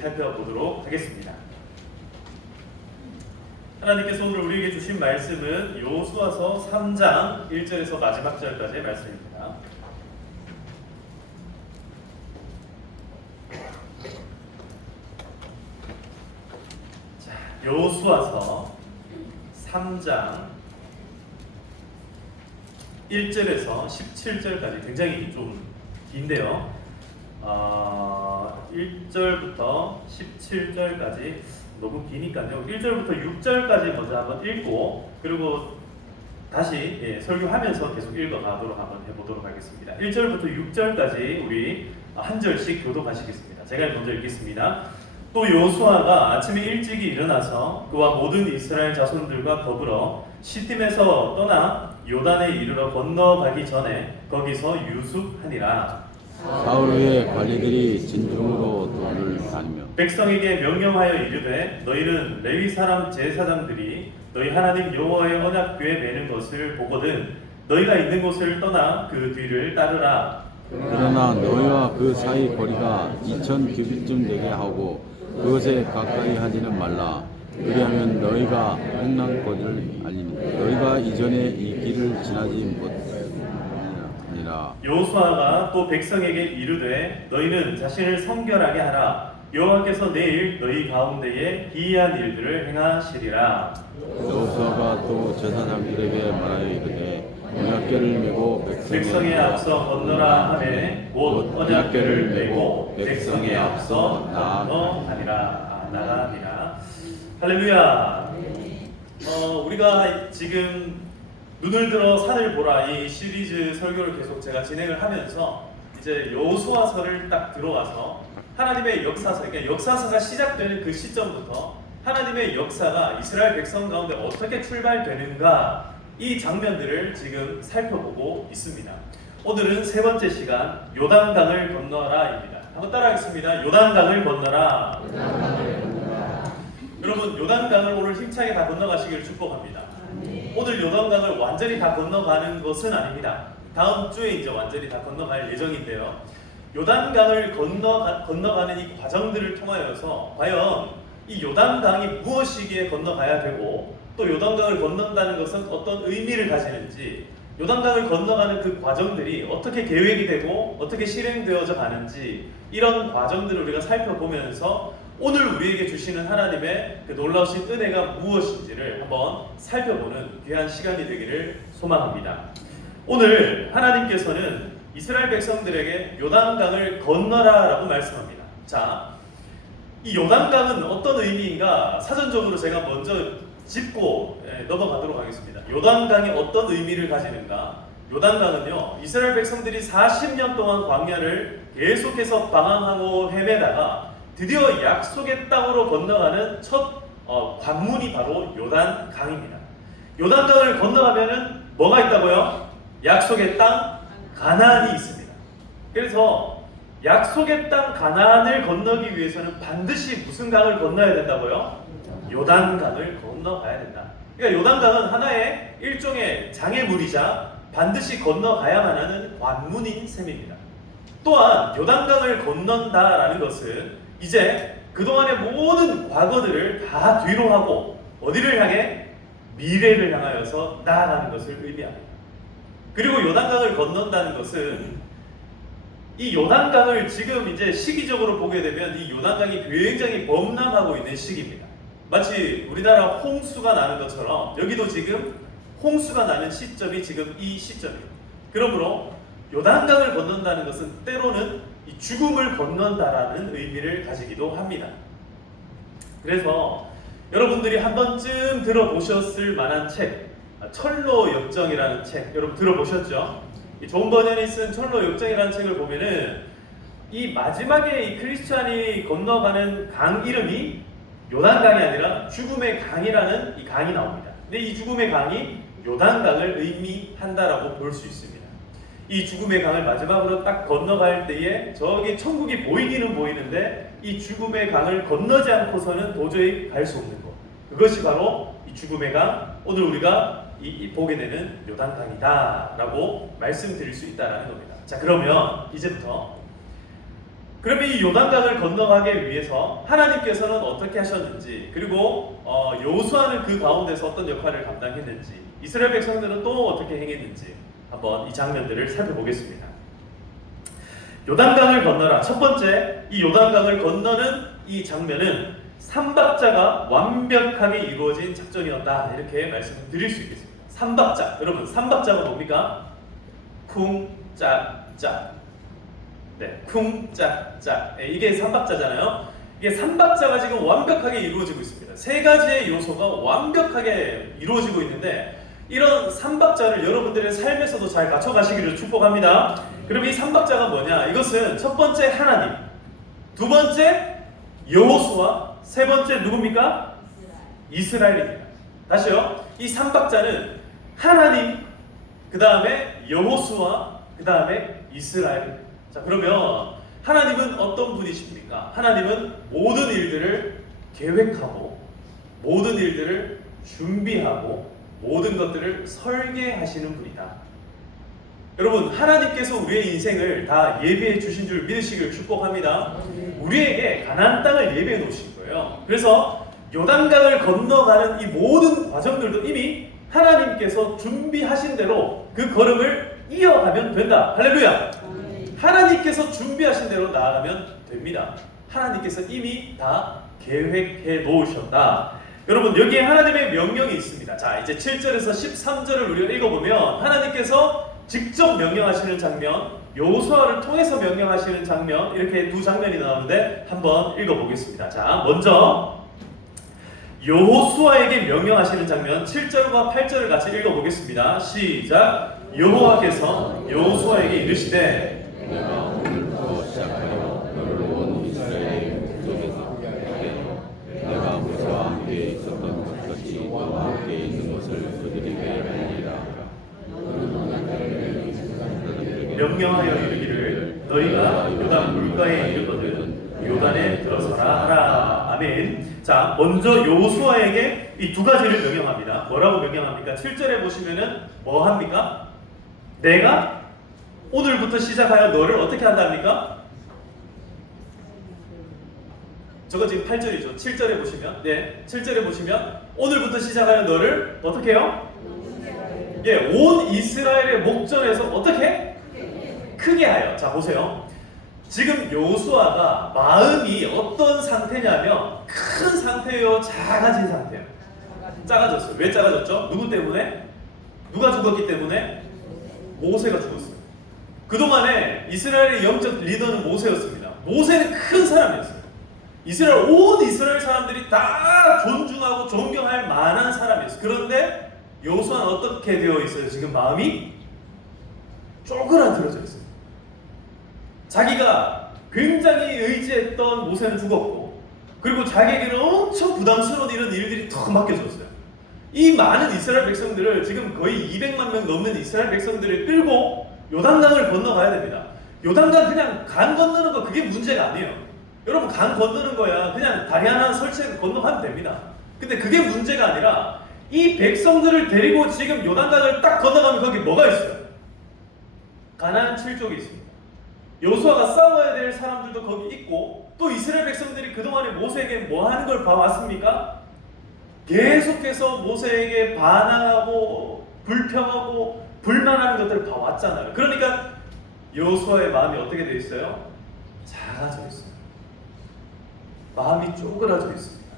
살펴보도록 하겠습니다. 하나님께서 오늘 우리에게 주신 말씀은 여호수아서 3장 1절에서 마지막 절까지의 말씀입니다. 자, 여호수아서 3장 1절에서 17절까지 굉장히 좀 긴데요. 1절부터 17절까지 너무 기니까요. 1절부터 6절까지 먼저 한번 읽고 그리고 다시 설교하면서 계속 읽어가도록 한번 해보도록 하겠습니다. 1절부터 6절까지 우리 한 절씩 교독하시겠습니다. 제가 먼저 읽겠습니다. 또 여호수아가 아침에 일찍이 일어나서 그와 모든 이스라엘 자손들과 더불어 시딤에서 떠나 요단에 이르러 건너가기 전에 거기서 유숙하니라. 사울의 관리들이 진중으로 돌을 다니며 백성에게 명령하여 이르되 너희는 레위 사람 제사장들이 너희 하나님 여호와의 언약궤에 매는 것을 보거든 너희가 있는 곳을 떠나 그 뒤를 따르라. 그러나 너희와 그 사이 거리가 2000 규빗쯤 되게 하고 그것에 가까이 하지는 말라. 그리하면 너희가 행난 것을 알리니 너희가 이전에 이 길을 지나지 못하니라. 여호수아가 또 백성에게 이르되 너희는 자신을 성결하게 하라. 여호와께서 내일 너희 가운데에 기이한 일들을 행하시리라. 여호수아가 또 제사장들에게 말하여 이르되 언약궤를 메고 백성에 앞서 건너라 하매 곧 언약궤를 메고 백성에 앞서 나가니라. 할렐루야. 우리가 지금 눈을 들어 산을 보라 이 시리즈 설교를 계속 제가 진행을 하면서 이제 여호수아서를 딱 들어와서 하나님의 역사서, 그러니까 역사서가 시작되는 그 시점부터 하나님의 역사가 이스라엘 백성 가운데 어떻게 출발되는가 이 장면들을 지금 살펴보고 있습니다. 오늘은 세 번째 시간 요단강을 건너라입니다. 한번 따라하겠습니다. 요단강을 건너라. 여러분 요단강을 오늘 힘차게 다 건너가시기를 축복합니다. 오늘 요단강을 완전히 다 건너가는 것은 아닙니다. 다음 주에 이제 완전히 다 건너갈 예정인데요. 요단강을 건너가는 이 과정들을 통하여서 과연 이 요단강이 무엇이기에 건너가야 되고 또 요단강을 건넌다는 것은 어떤 의미를 가지는지 요단강을 건너가는 그 과정들이 어떻게 계획이 되고 어떻게 실행되어져 가는지 이런 과정들을 우리가 살펴보면서 오늘 우리에게 주시는 하나님의 그 놀라우신 은혜가 무엇인지를 한번 살펴보는 귀한 시간이 되기를 소망합니다. 오늘 하나님께서는 이스라엘 백성들에게 요단강을 건너라 라고 말씀합니다. 자, 이 요단강은 어떤 의미인가 사전적으로 제가 먼저 짚고 넘어가도록 하겠습니다. 요단강이 어떤 의미를 가지는가? 요단강은요, 이스라엘 백성들이 40년 동안 광야를 계속해서 방황하고 헤매다가 드디어 약속의 땅으로 건너가는 첫 관문이 바로 요단강입니다. 요단강을 건너가면은 뭐가 있다고요? 약속의 땅 가나안이 있습니다. 그래서 약속의 땅 가나안을 건너기 위해서는 반드시 무슨 강을 건너야 된다고요? 요단강을 건너가야 된다. 그러니까 요단강은 하나의 일종의 장애물이자 반드시 건너가야만 하는 관문인 셈입니다. 또한 요단강을 건넌다라는 것은 이제 그동안의 모든 과거들을 다 뒤로 하고 어디를 향해? 미래를 향하여서 나아가는 것을 의미합니다. 그리고 요단강을 건넌다는 것은 이 요단강을 지금 이제 시기적으로 보게 되면 이 요단강이 굉장히 범람하고 있는 시기입니다. 마치 우리나라 홍수가 나는 것처럼 여기도 지금 홍수가 나는 시점이 지금 이 시점입니다. 그러므로 요단강을 건넌다는 것은 때로는 이 죽음을 건넌다라는 의미를 가지기도 합니다. 그래서 여러분들이 한 번쯤 들어보셨을 만한 책, 철로역정이라는 책 여러분 들어보셨죠? 존 버년이 쓴 철로역정이라는 책을 보면은 이 마지막에 이 크리스찬이 건너가는 강 이름이 요단강이 아니라 죽음의 강이라는 이 강이 나옵니다. 근데 이 죽음의 강이 요단강을 의미한다라고 볼 수 있습니다. 이 죽음의 강을 마지막으로 딱 건너갈 때에 저기 천국이 보이기는 보이는데 이 죽음의 강을 건너지 않고서는 도저히 갈 수 없는 것. 그것이 바로 이 죽음의 강, 오늘 우리가 보게 되는 요단강이다 라고 말씀드릴 수 있다는 겁니다. 자, 그러면 이제부터 그러면 이 요단강을 건너가기 위해서 하나님께서는 어떻게 하셨는지, 그리고 여호수아는 그 가운데서 어떤 역할을 감당했는지, 이스라엘 백성들은 또 어떻게 행했는지 한번 이 장면들을 살펴보겠습니다. 요단강을 건너라. 첫 번째, 이 요단강을 건너는 이 장면은 삼박자가 완벽하게 이루어진 작전이었다, 이렇게 말씀을 드릴 수 있겠습니다. 삼박자, 여러분 삼박자가 뭡니까? 쿵, 짝, 짝. 네, 쿵, 짝, 짝. 네, 이게 삼박자잖아요. 이게 삼박자가 지금 완벽하게 이루어지고 있습니다. 세 가지의 요소가 완벽하게 이루어지고 있는데, 이런 삼박자를 여러분들의 삶에서도 잘 갖춰가시기를 축복합니다. 그럼 이 삼박자가 뭐냐? 이것은 첫 번째 하나님, 두 번째 여호수아, 세 번째 누굽니까? 이스라엘입니다. 다시요. 이 삼박자는 하나님, 그 다음에 여호수아, 그 다음에 이스라엘. 자, 그러면 하나님은 어떤 분이십니까? 하나님은 모든 일들을 계획하고, 모든 일들을 준비하고, 모든 것들을 설계하시는 분이다. 여러분, 하나님께서 우리의 인생을 다 예비해 주신 줄 믿으시길 축복합니다. 우리에게 가나안 땅을 예비해 놓으신 거예요. 그래서 요단강을 건너가는 이 모든 과정들도 이미 하나님께서 준비하신 대로 그 걸음을 이어가면 된다. 할렐루야. 하나님께서 준비하신 대로 나아가면 됩니다. 하나님께서 이미 다 계획해 놓으셨다. 여러분, 여기에 하나님의 명령이 있습니다. 자, 이제 7절에서 13절을 우리가 읽어보면 하나님께서 직접 명령하시는 장면, 여호수아를 통해서 명령하시는 장면, 이렇게 두 장면이 나오는데 한번 읽어보겠습니다. 자, 먼저 여호수아에게 명령하시는 장면 7절과 8절을 같이 읽어보겠습니다. 시작. 여호와께서 여호수아에게 이르시되 내가 오늘부터 시작하여 너를 온 이스라엘 족속에서 하게 내가 모세와 함께 있었던 것 같이 너와 함께 있는 것을 그들에게 알리라. 명령하여 이르기를 너희가 요단 물가에 이르거든 요단에 들어서라 하라. 아멘. 자, 먼저 여호수아에게 이 두 가지를 명령합니다. 뭐라고 명령합니까? 7절에 보시면은 뭐 합니까? 내가 오늘부터 시작하여 너를 어떻게 한답니까? 저거 지금 8절이죠. 7절에 보시면, 네, 7절에 보시면 오늘부터 시작하여 너를 어떻게 해요? 예, 온 이스라엘의 목전에서 어떻게? 크게 하여. 자, 보세요. 지금 여호수아가 마음이 어떤 상태냐면 큰 상태예요, 작아진 상태예요? 작아졌어요. 왜 작아졌죠? 누구 때문에? 누가 죽었기 때문에? 모세가 죽었어요. 그동안에 이스라엘의 영적 리더는 모세였습니다. 모세는 큰 사람이었어요. 이스라엘, 온 이스라엘 사람들이 다 존중하고 존경할 만한 사람이었어요. 그런데 여호수아는 어떻게 되어 있어요? 지금 마음이 쪼그라들어져 있어요. 자기가 굉장히 의지했던 모세는 죽었고, 그리고 자기에게는 엄청 부담스러운 이런 일들이 더 맡겨졌어요. 이 많은 이스라엘 백성들을, 지금 거의 200만 명 넘는 이스라엘 백성들을 끌고 요단강을 건너가야 됩니다. 요단강 그냥 강 건너는 거 그게 문제가 아니에요. 여러분, 강 건너는 거야 그냥 다리 하나 설치해서 건너가면 됩니다. 근데 그게 문제가 아니라 이 백성들을 데리고 지금 요단강을 딱 건너가면 거기 뭐가 있어요? 가나안 7족이 있습니다. 여호수아가 싸워야 될 사람들도 거기 있고, 또 이스라엘 백성들이 그동안에 모세에게 뭐 하는 걸 봐왔습니까? 계속해서 모세에게 반항하고 불평하고 불만하는 것들을 봐왔잖아요. 그러니까 여호수아의 마음이 어떻게 되어 있어요? 작아져 있어요. 마음이 쪼그라져 있습니다.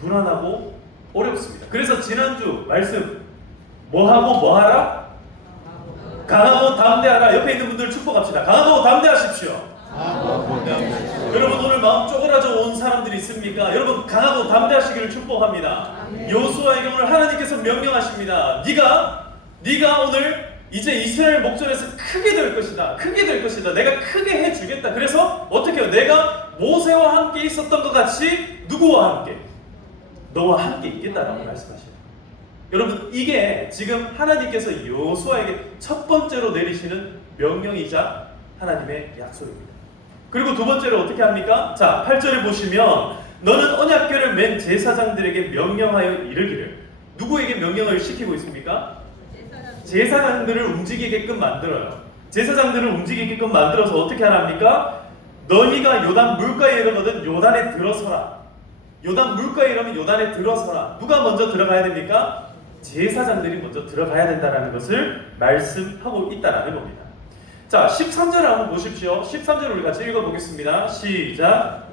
불안하고 어렵습니다. 그래서 지난주 말씀 뭐하고 뭐하라? 강하고 담대하라. 옆에 있는 분들 축복합시다. 강하고 담대하십시오. 여러분, 오늘 마음 쪼그라져 온 사람들이 있습니까? 여러분, 강하고 담대하시기를 축복합니다. 여호수아에게 오늘 하나님께서 명령하십니다. 네가 오늘 이제 이스라엘 목전에서 크게 될 것이다. 크게 될 것이다. 내가 크게 해주겠다. 그래서 어떻게 해요? 내가 모세와 함께 있었던 것 같이 누구와 함께? 너와 함께 있겠다라고 말씀하셔요. 여러분, 이게 지금 하나님께서 여호수아에게 첫 번째로 내리시는 명령이자 하나님의 약속입니다. 그리고 두 번째로 어떻게 합니까? 자, 8절에 보시면 너는 언약궤를 맨 제사장들에게 명령하여 이르기를. 누구에게 명령을 시키고 있습니까? 제사장들을 움직이게끔 만들어요. 제사장들을 움직이게끔 만들어서 어떻게 하랍니까? 너희가 요단 물가에 이르거든 요단에 들어서라. 요단 물가에 이르면 요단에 들어서라. 누가 먼저 들어가야 됩니까? 제사장들이 먼저 들어가야 된다는 것을 말씀하고 있다는 겁니다. 자, 13절을 한번 보십시오. 13절 우리 같이 읽어보겠습니다. 시작.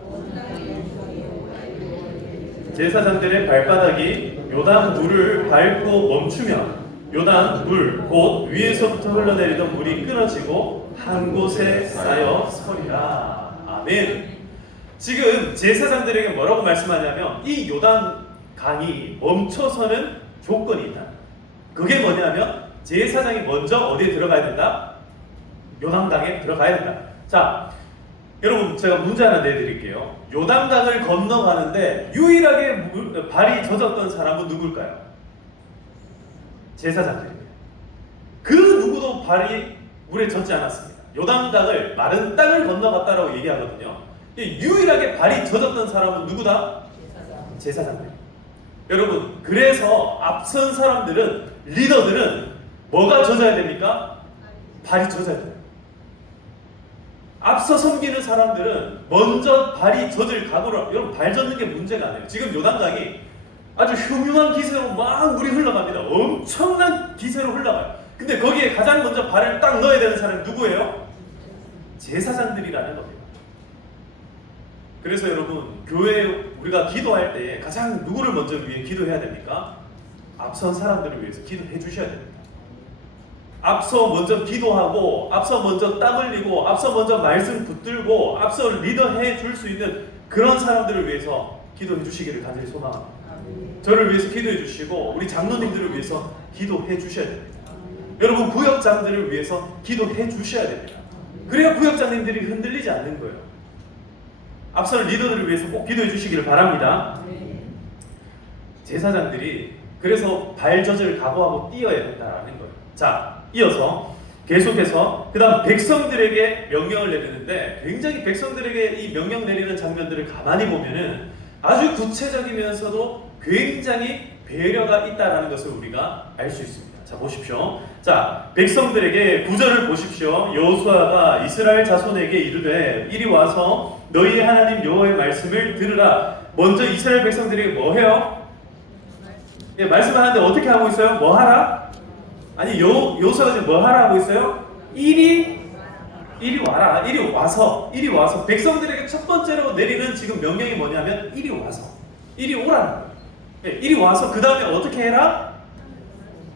제사장들의 발바닥이 요단 물을 밟고 멈추면 요단 물 곧 위에서부터 흘러내리던 물이 끊어지고 한 곳에 쌓여 서리라. 아멘. 지금 제사장들에게 뭐라고 말씀하냐면 이 요단 강이 멈춰서는 조건이 있다. 그게 뭐냐면 제사장이 먼저 어디에 들어가야 된다? 요단강에 들어가야 된다. 자, 여러분 제가 문제 하나 내드릴게요. 요단강을 건너가는데 유일하게 발이 젖었던 사람은 누굴까요? 제사장들입니다. 그 누구도 발이 물에 젖지 않았습니다. 요단강을 마른 땅을 건너갔다라고 얘기하거든요. 유일하게 발이 젖었던 사람은 누구다? 제사장들. 여러분, 그래서 앞선 사람들은, 리더들은 뭐가 젖어야 됩니까? 발이 젖어야 돼요. 앞서 섬기는 사람들은 먼저 발이 젖을 각오를, 여러분 발 젖는 게 문제가 아니에요. 지금 요단강이 아주 흉흉한 기세로 막 물이 흘러갑니다. 엄청난 기세로 흘러가요. 근데 거기에 가장 먼저 발을 딱 넣어야 되는 사람이 누구예요? 제사장들이라는 겁니다. 그래서 여러분, 교회 우리가 기도할 때 가장 누구를 먼저 위해 기도해야 됩니까? 앞선 사람들을 위해서 기도해 주셔야 됩니다. 앞서 먼저 기도하고, 앞서 먼저 땀 흘리고, 앞서 먼저 말씀 붙들고, 앞서 리더해 줄 수 있는 그런 사람들을 위해서 기도해 주시기를 간절히 소망합니다. 저를 위해서 기도해 주시고 우리 장로님들을 위해서 기도해 주셔야 됩니다. 여러분, 구역장들을 위해서 기도해 주셔야 됩니다. 그래야 구역장님들이 흔들리지 않는 거예요. 앞선 리더들을 위해서 꼭 기도해 주시기를 바랍니다. 제사장들이 그래서 발젖을 각오하고 뛰어야 된다는 거예요. 자, 이어서 계속해서 그 다음 백성들에게 명령을 내리는데, 굉장히 백성들에게 이 명령 내리는 장면들을 가만히 보면은 아주 구체적이면서도 굉장히 배려가 있다는 것을 우리가 알 수 있습니다. 자, 보십시오. 자, 백성들에게 9절을 보십시오. 여호수아가 이스라엘 자손에게 이르되 이리 와서 너희의 하나님 여호와의 말씀을 들으라. 먼저 이스라엘 백성들에게 뭐 해요? 예, 말씀을 하는데 어떻게 하고 있어요? 뭐 하라? 아니, 여호수아가 지금 뭐 하라 하고 있어요? 이리 와라. 이리 와서 백성들에게 첫 번째로 내리는 지금 명령이 뭐냐면 이리 오라는 거예요. 예, 이리 와서 그 다음에 어떻게 해라?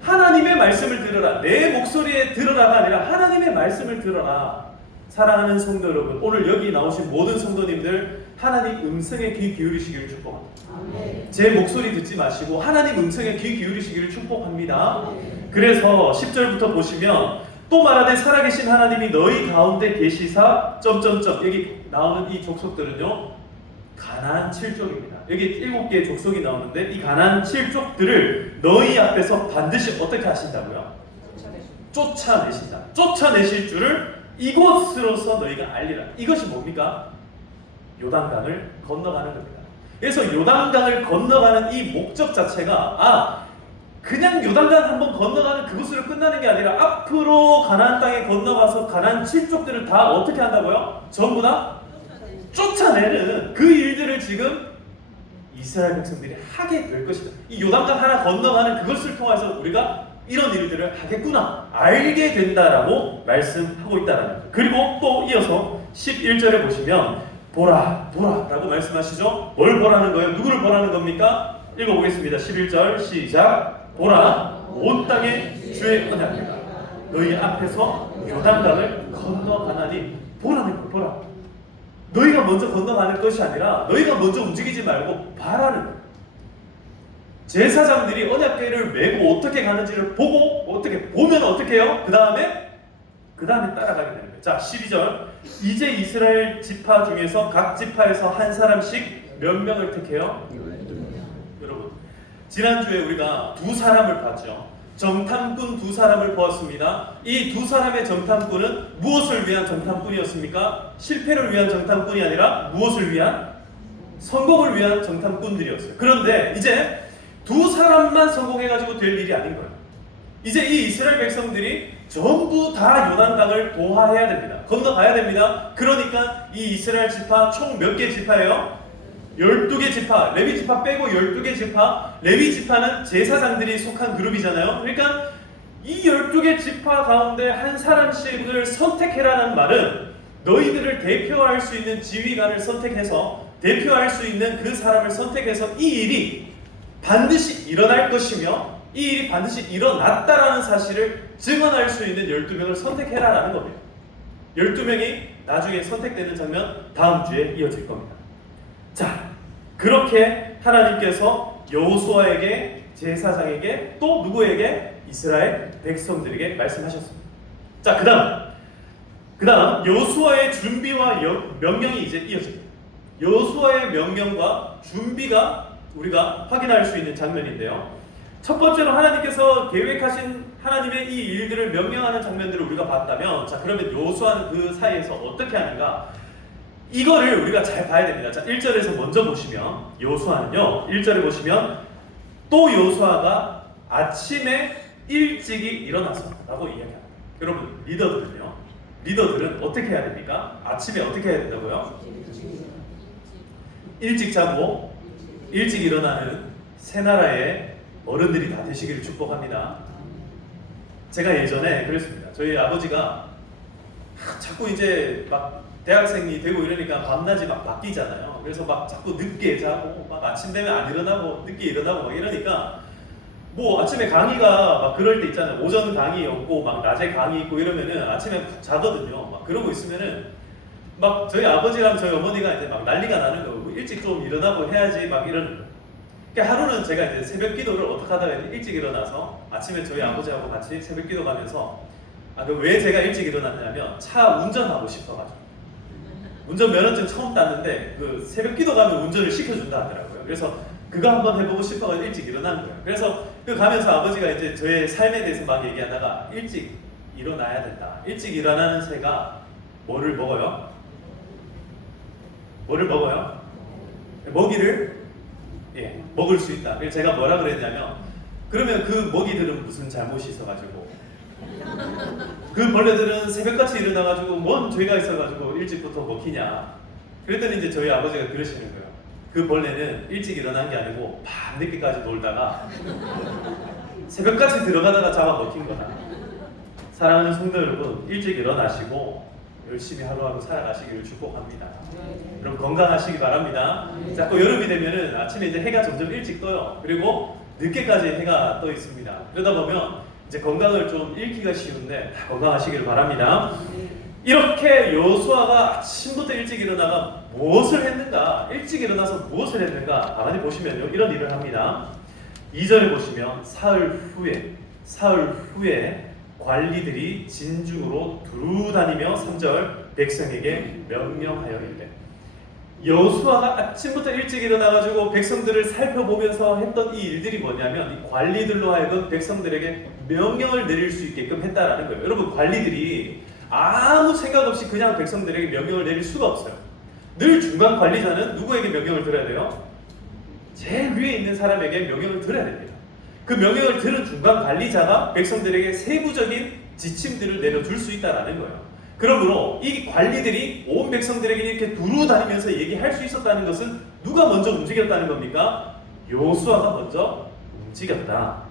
하나님의 말씀을 들어라. 내 목소리에 들어라가 아니라 하나님의 말씀을 들어라. 사랑하는 성도 여러분, 오늘 여기 나오신 모든 성도님들 하나님 음성에 귀 기울이시기를 축복합니다. 제 목소리 듣지 마시고 하나님 음성에 귀 기울이시기를 축복합니다. 그래서 10절부터 보시면 또 말하되 살아계신 하나님이 너희 가운데 계시사 여기 나오는 이 족속들은요, 가나안 7족입니다. 여기 7개의 족속이 나오는데 이 가나안 7족들을 너희 앞에서 반드시 어떻게 하신다고요? 쫓아내신다. 쫓아내실 줄을 이곳으로서 너희가 알리라. 이것이 뭡니까? 요단강을 건너가는 겁니다. 그래서 요단강을 건너가는 이 목적 자체가 그냥 요단강 한번 건너가는 그곳으로 끝나는 게 아니라 앞으로 가나안 땅에 건너가서 가나안 7족들을 다 어떻게 한다고요? 전부 다 쫓아내는 그 일들을 지금 이스라엘 백성들이 하게 될 것이다. 이 요단강 하나 건너가는 그것을 통해서 우리가 이런 일들을 하겠구나 알게 된다라고 말씀하고 있다는 거예요. 그리고 또 이어서 11절에 보시면 보라 라고 말씀하시죠. 뭘 보라는 거예요? 누구를 보라는 겁니까? 읽어보겠습니다. 11절 시작. 보라, 온 땅에 주의 언약이다. 너희 앞에서 요단강을 건너가나니. 보라는 거예요. 보라. 너희가 먼저 건너가는 것이 아니라 너희가 먼저 움직이지 말고 바라는 거예요. 제사장들이 언약궤를 메고 어떻게 가는지를 보고, 어떻게 보면 어떻게 해요? 그 다음에 따라가게 되는 거예요. 자, 12절. 이제 이스라엘 지파 중에서 각 지파에서 한 사람씩 몇 명을 택해요? 여러분, 지난주에 우리가 두 사람을 봤죠. 정탐꾼 두 사람을 보았습니다. 이 두 사람의 정탐꾼은 무엇을 위한 정탐꾼이었습니까? 실패를 위한 정탐꾼이 아니라 무엇을 위한? 성공을 위한 정탐꾼들이었어요. 그런데 이제 두 사람만 성공해가지고 될 일이 아닌 거예요. 이제 이 이스라엘 백성들이 전부 다 요단강을 도하해야 됩니다. 건너가야 됩니다. 그러니까 이 이스라엘 지파 총 몇 개 지파예요? 12개 지파. 레위 지파 빼고 12개 지파. 레위 지파는 제사장들이 속한 그룹이잖아요. 그러니까 이 12개 지파 가운데 한 사람씩을 선택해라는 말은 너희들을 대표할 수 있는 지휘관을 선택해서 대표할 수 있는 그 사람을 선택해서 이 일이 반드시 일어날 것이며 이 일이 반드시 일어났다라는 사실을 증언할 수 있는 12명을 선택해라라는 겁니다. 12명이 나중에 선택되는 장면 다음 주에 이어질 겁니다. 자, 그렇게 하나님께서 여호수아에게, 제사장에게, 또 누구에게? 이스라엘 백성들에게 말씀하셨습니다. 자, 그 다음 여호수아의 준비와 명령이 이제 이어집니다. 여호수아의 명령과 준비가 우리가 확인할 수 있는 장면인데요. 첫 번째로 하나님께서 계획하신 하나님의 이 일들을 명령하는 장면들을 우리가 봤다면, 자, 그러면 여호수아는 그 사이에서 어떻게 하는가? 이거를 우리가 잘 봐야 됩니다. 자, 1절에서 먼저 보시면 여호수아는요, 1절에 보시면 또 여호수아가 아침에 일찍이 일어나서 라고 이야기합니다. 여러분, 리더들은 어떻게 해야 됩니까? 아침에 어떻게 해야 된다고요? 일찍 자고 일찍 일어나는 새 나라의 어른들이 다 되시기를 축복합니다. 제가 예전에 그랬습니다. 저희 아버지가 자꾸 이제 막 대학생이 되고 이러니까 밤낮이 막 바뀌잖아요. 그래서 막 자꾸 늦게 자고 막 아침 되면 안 일어나고 늦게 일어나고 막 이러니까 뭐 아침에 강의가 막 그럴 때 있잖아요. 오전 강의 없고 막 낮에 강의 있고 이러면은 아침에 푹 자거든요. 막 그러고 있으면은 막 저희 아버지랑 저희 어머니가 이제 막 난리가 나는 거고, 일찍 좀 일어나고 해야지 막 이러는 거예요. 그러니까 하루는 제가 이제 새벽 기도를 어떻게 하다가 일찍 일어나서 아침에 저희 아버지하고 같이 새벽 기도 가면서, 왜 제가 일찍 일어났냐면 차 운전하고 싶어가지고, 운전 면허증 처음 땄는데 그 새벽 기도 가면 운전을 시켜준다 하더라고요. 그래서 그거 한번 해보고 싶어가지고 일찍 일어난 거예요. 그래서 그 가면서 아버지가 이제 저의 삶에 대해서 막 얘기하다가, 일찍 일어나야 된다. 일찍 일어나는 새가 뭐를 먹어요? 뭐를 먹어요? 먹이를 먹을 수 있다. 그래서 제가 뭐라 그랬냐면, 그러면 그 먹이들은 무슨 잘못이 있어가지고, 그 벌레들은 새벽같이 일어나가지고 뭔 죄가 있어가지고 일찍부터 먹히냐. 그랬더니 이제 저희 아버지가 그러시는 거예요. 그 벌레는 일찍 일어난 게 아니고 밤늦게까지 놀다가 새벽같이 들어가다가 잡아먹힌 거다. 사랑하는 성도 여러분, 일찍 일어나시고 열심히 하루하루 살아가시기를 축복합니다. 여러분 건강하시기 바랍니다. 자꾸 여름이 되면은 아침에 이제 해가 점점 일찍 떠요. 그리고 늦게까지 해가 떠 있습니다. 그러다 보면 이제 건강을 좀 잃기가 쉬운데 다 건강하시기를 바랍니다. 이렇게 여호수아가 아침부터 일찍 일어나가 무엇을 했는가? 일찍 일어나서 무엇을 했는가? 가만히 보시면요, 이런 일을 합니다. 2절에 보시면 사흘 후에 관리들이 진중으로 두루 다니며 3절 백성에게 명령하여 이르되. 여호수아가 아침부터 일찍 일어나가지고 백성들을 살펴보면서 했던 이 일들이 뭐냐면, 이 관리들로 하여금 백성들에게 명령을 내릴 수 있게끔 했다라는 거예요. 여러분, 관리들이 아무 생각 없이 그냥 백성들에게 명령을 내릴 수가 없어요. 늘 중간 관리자는 누구에게 명령을 들어야 돼요? 제일 위에 있는 사람에게 명령을 들어야 됩니다. 그 명령을 들은 중간 관리자가 백성들에게 세부적인 지침들을 내려줄 수 있다라는 거예요. 그러므로 이 관리들이 온 백성들에게 이렇게 두루 다니면서 얘기할 수 있었다는 것은 누가 먼저 움직였다는 겁니까? 여호수아가 먼저 움직였다.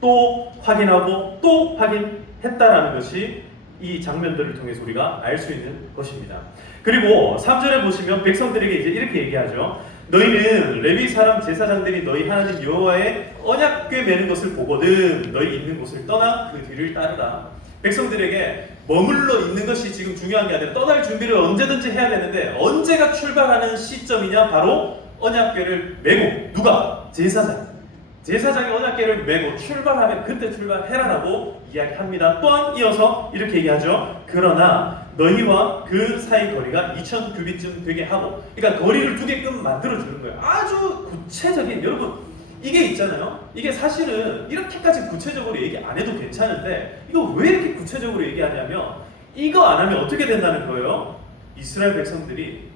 또 확인하고 또 확인했다라는 것이 이 장면들을 통해서 우리가 알 수 있는 것입니다. 그리고 3절에 보시면 백성들에게 이제 이렇게 얘기하죠. 너희는 레위 사람 제사장들이 너희 하나님 여호와의 언약궤 매는 것을 보거든 너희 있는 곳을 떠나 그 뒤를 따르라. 백성들에게 머물러 있는 것이 지금 중요한 게 아니라 떠날 준비를 언제든지 해야 되는데, 언제가 출발하는 시점이냐? 바로 언약궤를 메고, 누가? 제사장이 언약궤를 메고 출발하면 그때 출발해라라고 이야기합니다. 또한 이어서 이렇게 얘기하죠. 그러나 너희와 그 사이 거리가 2000규빗쯤 되게 하고, 그러니까 거리를 두게끔 만들어주는 거예요. 아주 구체적인, 여러분 이게 있잖아요. 이게 사실은 이렇게까지 구체적으로 얘기 안 해도 괜찮은데, 이거 왜 이렇게 구체적으로 얘기하냐면, 이거 안 하면 어떻게 된다는 거예요? 이스라엘 백성들이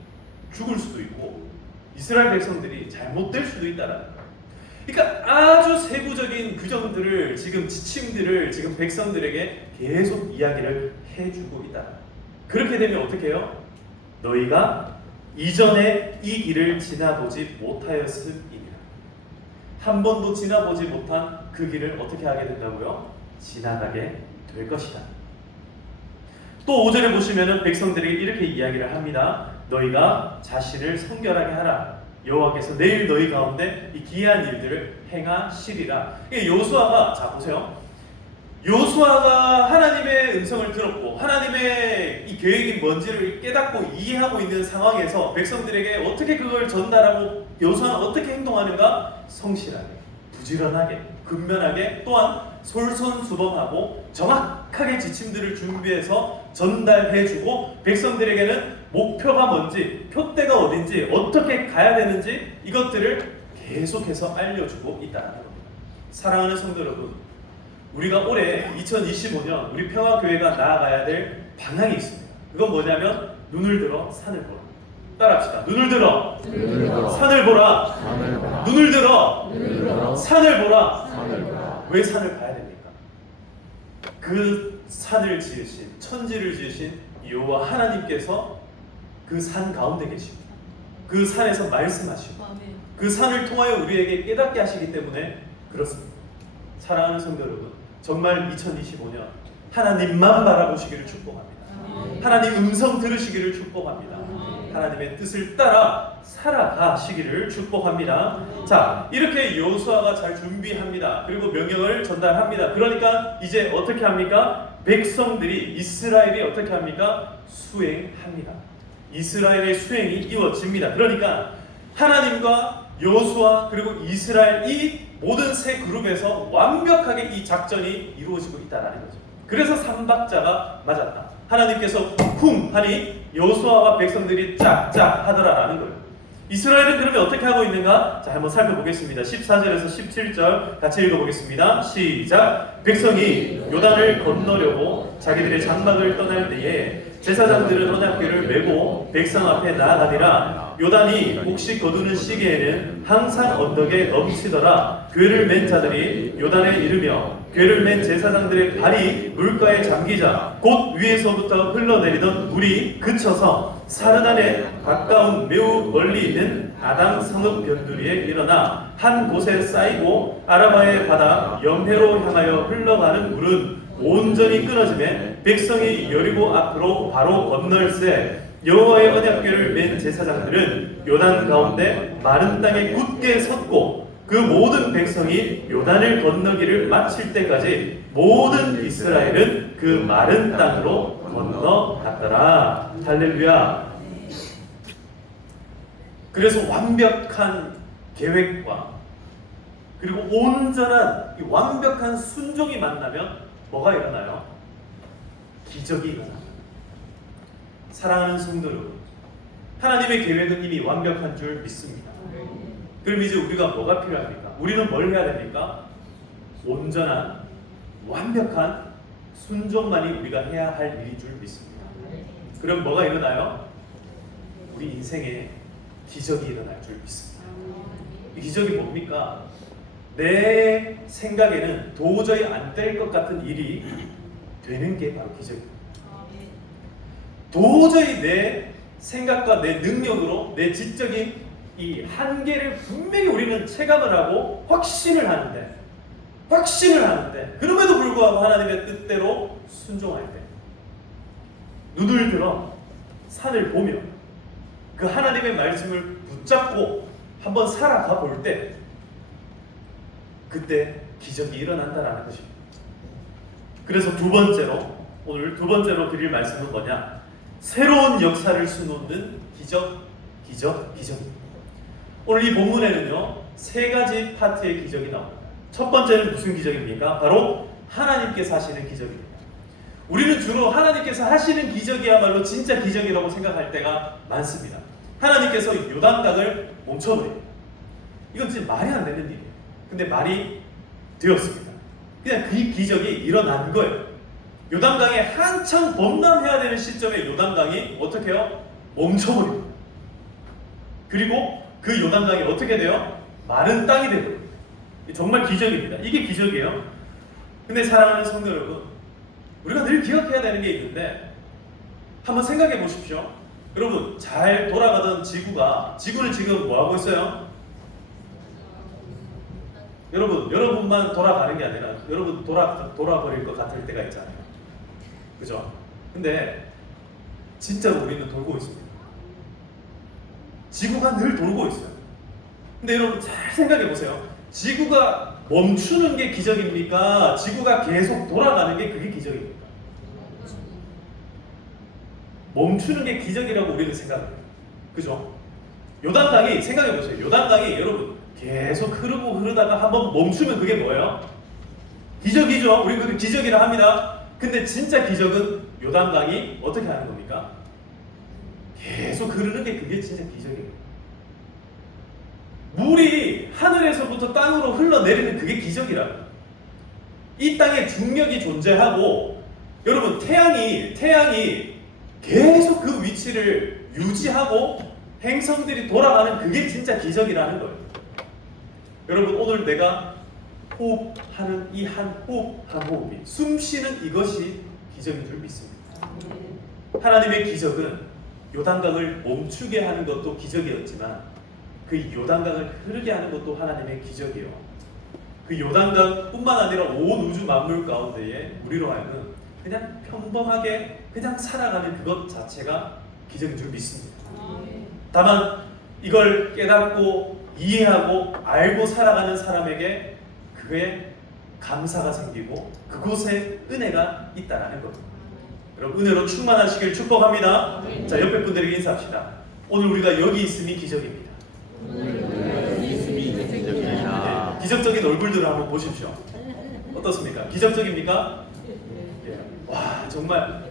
죽을 수도 있고 이스라엘 백성들이 잘못될 수도 있다라는 거예요. 그러니까 아주 세부적인 규정들을 지금 지침들을 지금 백성들에게 계속 이야기를 해주고 있다. 그렇게 되면 어떻게 해요? 너희가 이전에 이 길을 지나보지 못하였음이니라. 한 번도 지나보지 못한 그 길을 어떻게 하게 된다고요? 지나가게 될 것이다. 또 5절에 보시면은 백성들에게 이렇게 이야기를 합니다. 너희가 자신을 성결하게 하라. 여호와께서 내일 너희 가운데 이 기이한 일들을 행하시리라. 여호수아가, 자 보세요. 여호수아가 하나님의 음성을 들었고 하나님의 이 계획이 뭔지를 깨닫고 이해하고 있는 상황에서 백성들에게 어떻게 그걸 전달하고 여호수아는 어떻게 행동하는가? 성실하게, 부지런하게, 근면하게, 또한 솔선수범하고 정확하게 지침들을 준비해서 전달해주고 백성들에게는 목표가 뭔지, 표대가 어딘지, 어떻게 가야 되는지 이것들을 계속해서 알려주고 있다는 겁니다. 사랑하는 성도 여러분, 우리가 올해 2025년 우리 평화교회가 나아가야 될 방향이 있습니다. 그건 뭐냐면 눈을 들어 산을 보라. 따라합시다. 눈을 들어 산을 보라. 눈을 들어 산을 보라. 왜 산을 봐야 됩니까? 그 산을 지으신, 천지를 지으신 여호와 하나님께서 그 산 가운데 계시고 그 산에서 말씀하시고 그 산을 통하여 우리에게 깨닫게 하시기 때문에 그렇습니다. 사랑하는 성도 여러분, 정말 2025년 하나님만 바라보시기를 축복합니다. 하나님 음성 들으시기를 축복합니다. 하나님의 뜻을 따라 살아가시기를 축복합니다. 자, 이렇게 여호수아가 잘 준비합니다. 그리고 명령을 전달합니다. 그러니까 이제 어떻게 합니까? 백성들이, 이스라엘이 어떻게 합니까? 수행합니다. 이스라엘의 수행이 이루어집니다. 그러니까 하나님과 여호수아 그리고 이스라엘, 이 모든 세 그룹에서 완벽하게 이 작전이 이루어지고 있다는 거죠. 그래서 삼박자가 맞았다. 하나님께서 쿵 하니 여호수아와 백성들이 짝짝 하더라라는 거예요. 이스라엘은 그러면 어떻게 하고 있는가? 자, 한번 살펴보겠습니다. 14절에서 17절 같이 읽어보겠습니다. 시작. 백성이 요단을 건너려고 자기들의 장막을 떠날 때에 제사장들은 언약궤를 메고 백성 앞에 나아가니라. 요단이 혹시 거두는 시기에는 항상 언덕에 넘치더라. 궤를 맨 자들이 요단에 이르며 궤를 맨 제사장들의 발이 물가에 잠기자 곧 위에서부터 흘러내리던 물이 그쳐서 사르단에 가까운 매우 멀리 있는 아당 성읍 변두리에 일어나 한 곳에 쌓이고 아라바의 바다 염해로 향하여 흘러가는 물은 온전히 끊어지매 백성이 여리고 앞으로 바로 건널세 여호와의 언약궤를 맨 제사장들은 요단 가운데 마른 땅에 굳게 섰고 그 모든 백성이 요단을 건너기를 마칠 때까지 모든 이스라엘은 그 마른 땅으로 건너갔더라. 할렐루야. 그래서 완벽한 계획과 그리고 온전한 이 완벽한 순종이 만나면 뭐가 일어나요? 기적이 일어납니다. 사랑하는 성도 여러분, 하나님의 계획은 이미 완벽한 줄 믿습니다. 그럼 이제 우리가 뭐가 필요합니까? 우리는 뭘 해야 됩니까? 온전한 완벽한 순종만이 우리가 해야 할 일인 줄 믿습니다. 그럼 뭐가 일어나요? 우리 인생에 기적이 일어날 줄 믿습니다. 이 기적이 뭡니까? 내 생각에는 도저히 안 될 것 같은 일이 되는 게 바로 기적입니다. 도저히 내 생각과 내 능력으로 내 지적인 이 한계를 분명히 우리는 체감을 하고 확신을 하는데 그럼에도 불구하고 하나님의 뜻대로 순종할 때 눈을 들어 산을 보며 그 하나님의 말씀을 붙잡고 한번 살아가 볼 때 그때 기적이 일어난다라는 것입니다. 그래서 두 번째로 오늘 두 번째로 드릴 말씀은 뭐냐? 새로운 역사를 수놓는 기적입니다. 오늘 이 본문에는요 세 가지 파트의 기적이 나옵니다. 첫 번째는 무슨 기적입니까? 바로 하나님께서 하시는 기적입니다. 우리는 주로 하나님께서 하시는 기적이야말로 진짜 기적이라고 생각할 때가 많습니다. 하나님께서 요단강을 멈춰버립니다. 이건 진짜 말이 안 되는 일이에요. 근데 말이 되었습니다. 그냥 그 기적이 일어난 거예요. 요단강에 한창 범람해야 되는 시점에 요단강이 어떻게 해요? 멈춰버립니다. 그리고 그 요단강이 어떻게 돼요? 마른 땅이 되버려요. 정말 기적입니다. 이게 기적이에요. 근데 사랑하는 성도 여러분, 우리가 늘 기억해야 되는 게 있는데 한번 생각해 보십시오. 여러분, 잘 돌아가던 지구는 지금 뭐 하고 있어요? 여러분만 돌아가는 게 아니라 여러분 돌아버릴 것 같을 때가 있잖아요. 그죠? 근데 진짜로 우리는 돌고 있습니다. 지구가 늘 돌고 있어요. 근데 여러분 잘 생각해 보세요. 지구가 멈추는 게 기적입니까? 지구가 계속 돌아가는 게 그게 기적입니까? 멈추는 게 기적이라고 우리는 생각해요. 그죠? 요단강이 생각해 보세요. 요단강이 여러분 계속 흐르다가 한번 멈추면 그게 뭐예요? 기적이죠. 우리 그 기적이라 합니다. 근데 진짜 기적은 요단강이 어떻게 하는 겁니까? 계속 흐르는 게 그게 진짜 기적이에요. 물이 하늘에서부터 땅으로 흘러내리는 그게 기적이라고. 이 땅에 중력이 존재하고 여러분 태양이 계속 그 위치를 유지하고 행성들이 돌아가는 그게 진짜 기적이라는 거예요. 여러분 오늘 내가 호흡하는 이 한 호흡 한 호흡이 숨 쉬는 이것이 기적인 줄 믿습니다. 하나님의 기적은 요단강을 멈추게 하는 것도 기적이었지만 그 요단강을 흐르게 하는 것도 하나님의 기적이에요. 그 요단강뿐만 아니라 온 우주 만물 가운데에 우리로 하여금 그냥 평범하게 그냥 살아가는 그것 자체가 기적인 줄 믿습니다. 다만 이걸 깨닫고 이해하고 알고 살아가는 사람에게 그게 감사가 생기고 그곳에 은혜가 있다라는 겁니다. 여러분 은혜로 충만하시길 축복합니다. 자, 옆에 분들에게 인사합시다. 오늘 우리가 여기 있음이 기적입니다. 네, 기적적인 얼굴들을 한번 보십시오. 어떻습니까? 기적적입니까? 예. 와 정말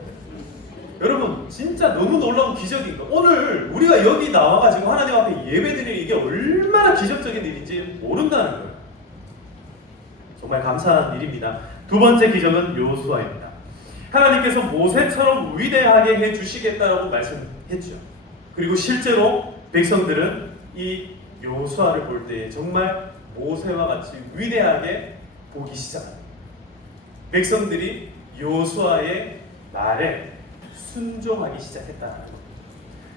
여러분 진짜 너무 놀라운 기적인 거. 오늘 우리가 여기 나와가지고 하나님 앞에 예배드리는 이게 얼마나 기적적인 일인지 모른다는 거예요. 정말 감사한 일입니다. 두 번째 기적은 여호수아입니다. 하나님께서 모세처럼 위대하게 해주시겠다라고 말씀했죠. 그리고 실제로 백성들은 이 여호수아를 볼 때 정말 모세와 같이 위대하게 보기 시작합니다. 백성들이 여호수아의 말에 순종하기 시작했다는 겁니다.